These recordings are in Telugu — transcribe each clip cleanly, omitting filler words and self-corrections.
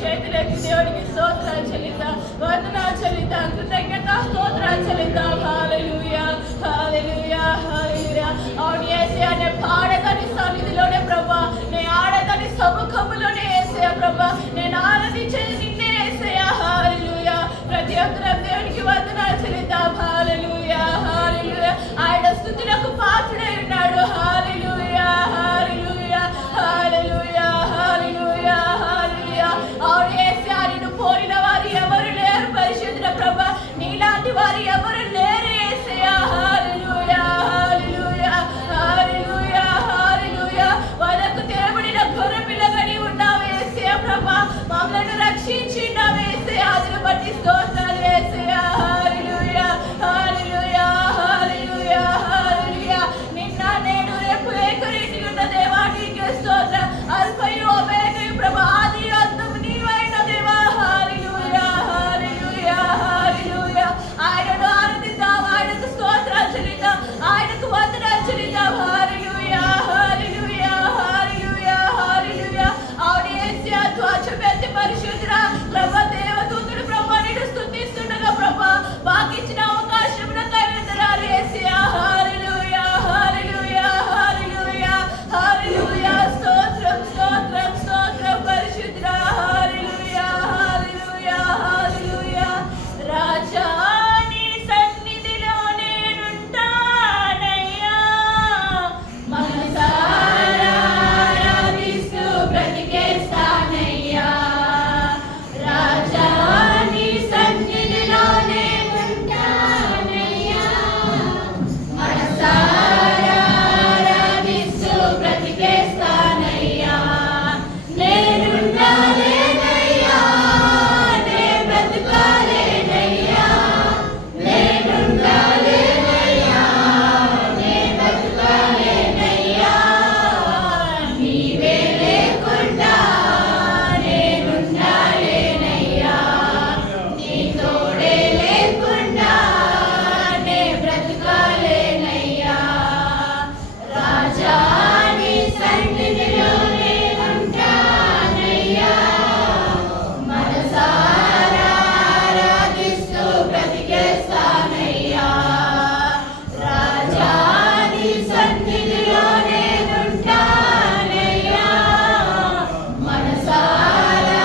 చేతులెత్తి దేవునికి స్తోత్రాలు చెల్లిద్దాం, వందనాలు చెల్లిద్దాం, కృతజ్ఞత స్తోత్రాలు చెల్లిద్దాం. హల్లెలూయా హల్లెలూయా హల్లెలూయా. అవును యేసయ్యా, నేను పాడేదాని సన్నిధిలోనే ప్రభా, నేను ఆడేదాని సముఖంలోనే యేసయ్యా ప్రభా, నేను ఆరాధించేది నిన్నే యేసయ్యా. హల్లెలూయా. ప్రతి ఒక్కరు దేవునికి వందనాలు చెల్లిద్దాం. హల్లెలూయా హల్లెలూయా. ఆయన స్తుతులకు పాత్రుడై ఉన్నాడు. హల్లెలూయా హల్లెలూయా హల్లెలూయా హల్లెలూయా హల్లెలూయా. అవును యేసయ్యా, నిన్ను పోలిన వారు ఎవరు లేరు పరిశుద్ధ ప్రభా, నీలాంటి వారు ఎవరు లేరు యేసయ్యా. హల్లెలూయా హల్లెలూయా హల్లెలూయా హల్లెలూయా. వరకు దేవుడిన గొర్రె పిల్లగా నీవు ఉన్నావు యేసయ్యా ప్రభా, మమ్మల్ని రక్షించినావు యేసయ్యా, అందును బట్టి స్తోత్రాలు యేసయ్యా. హల్లెలూయా హల్లెలూయా హల్లెలూయా హల్లెలూయా. నిన్న నేడు రేపు ఏకరీతిగా ఉన్న దేవా నీకే స్తోత్రం. అల్ఫయు ఒమేగయు ప్రభా, ఆది అంతము నీవైన దేవా. హల్లెలూయా హల్లెలూయా హల్లెలూయా. ఆయనను ఆరాధిద్దాం, ఆయనకు స్తోత్రాలు చెల్లిద్దాం, ఆయనకు వందనాలు చెల్లిద్దాం. హల్లెలూయా హల్లెలూయా హల్లెలూయా హల్లెలూయా. అవును యేసయ్యా, ధ్వజమెత్తి పరిశుద్ధుడా ప్రభా, దేవదూతలు ప్రభా నిన్ను స్తుతిస్తుండగా ప్రభా, మాకిచ్చిన అవకాశమునకై వందనాలు యేసయ్యా. హల్లెలూయా హల్లెలూయా హల్లెలూయా హల్లెలూయా. స్తోత్రం స్తోత్రం స్తోత్రం పరిశుద్ధుడా. హల్లెలూయా హల్లెలూయా హల్లెలూయా. రాజా నీ సన్నిధిలో నేనుంటానయ్యా, మనసారా ఆరాధిస్తూ బ్రతికేస్తానయ్యా. రాజా నీ సన్నిధిలో నేనుంటానయ్యా, మనసారా ఆరాధిస్తూ బ్రతికేస్తానయ్యా. నేనుండాలేనయ్యా, నే బ్రతకాలేనయ్యా, నేనుండాలేనయ్యా, నే బ్రతకాలేనయ్యా. నీవే లేకుండా నేనుండాలేనయ్యా, నీ తోడే లేకుండా నే బ్రతకాలేనయ్యా. రాజా నీ సన్నిధిలో నేనుంటానయ్యా, మనసారా ఆరాధిస్తూ బ్రతికేస్తానయ్యా. రాజా నీ సన్నిధిలో నేనుంటానయ్యా, మనసారా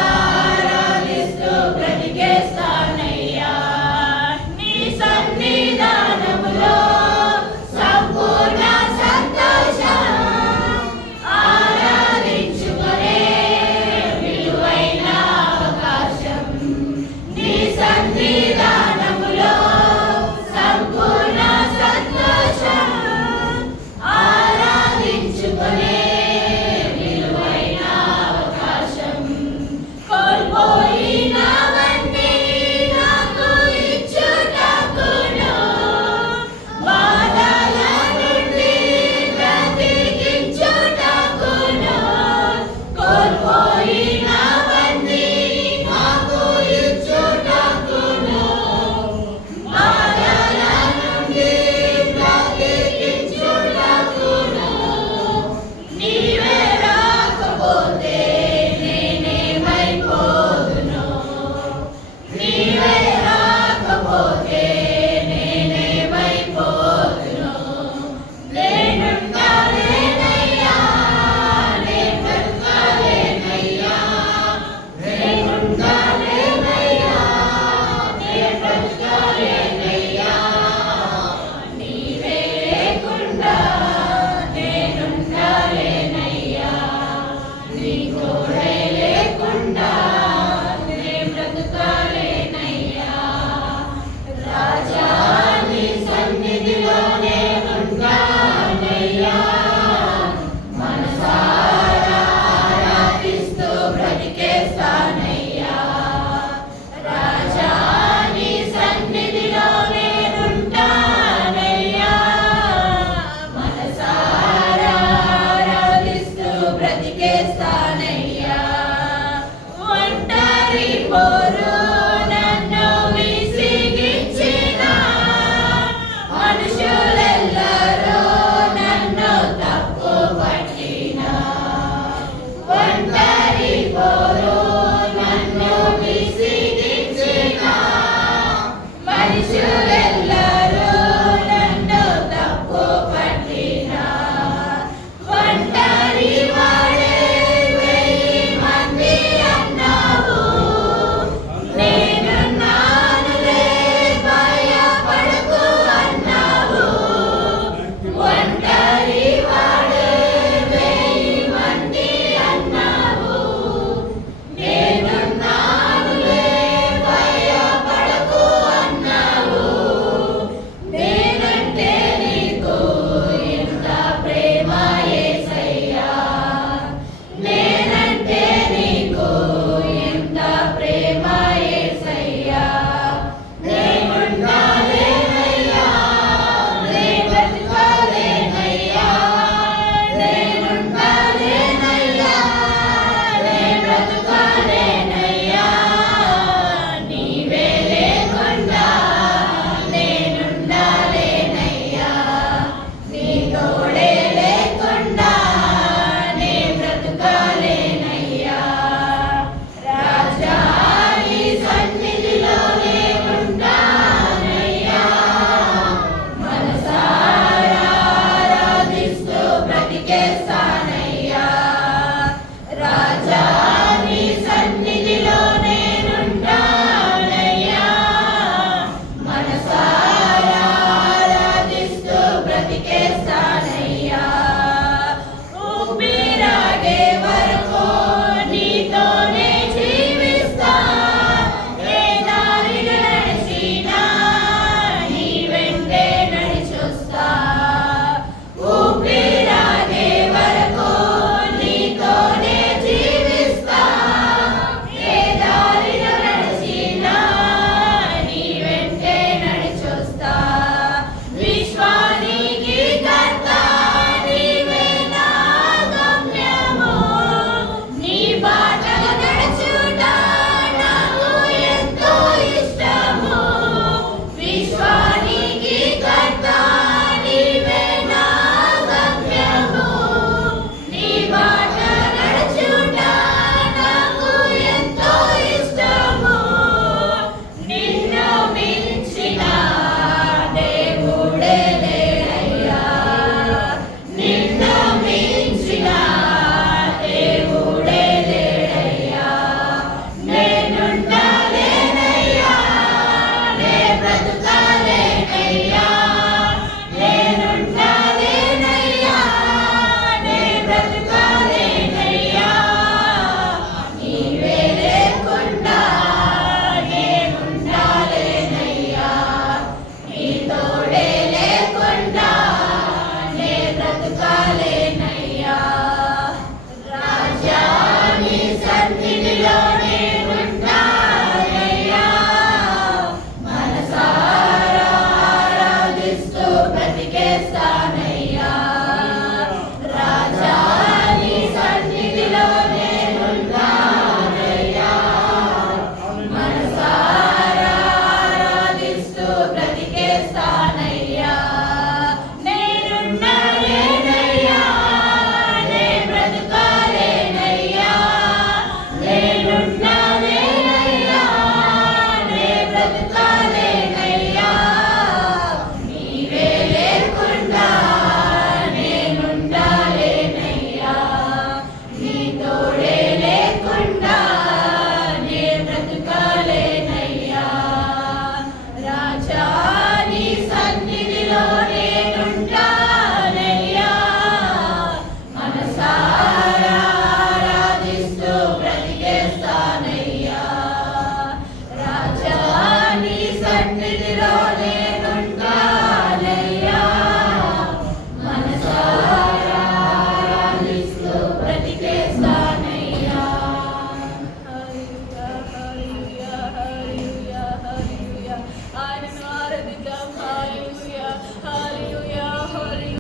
ఆరాధిస్తూ బ్రతికేస్తానయ్యా. నీ సన్నిధానములో సంపూర్ణ సంతోషం, ఆరాధించుకునే విలువైన అవకాశం. నీ సన్నిధానములో సంపూర్ణ సంతోషం, ఆరాధించుకునే విలువైన అవకాశం. కోల్పోయినవన్నీ నాకు ఇచ్చుటకును, బాధల నుండి బ్రతికించుటకును. కోల్పోయినవన్నీ నాకు ఇచ్చుటకును, బాధల నుండి బ్రతికించుటకును. నీవే రాకపోతే నేనేమైపోదును, నీవే రాకపోతే నేనేమైపోదును. నేనుండాలేనయ్యా, నే బ్రతకాలేనయ్యా, నేనుండాలేనయ్యా, నే బ్రతకాలేనయ్యా. నీవే లేకుండా నేనుండాలేనయ్యా, నీ తోడే లేకుండా నే బ్రతకాలేనయ్యా. రాజా నీ సన్నిధిలో నేనుంటానయ్యా, మనసారా ఆరాధిస్తూ బ్రతికేస్తానయ్యా. రాజా నీ సన్నిధిలో నేనుంటానయ్యా, మనసారా ఆరాధిస్తూ బ్రతికేస్తానయ్యా. ఒంటరి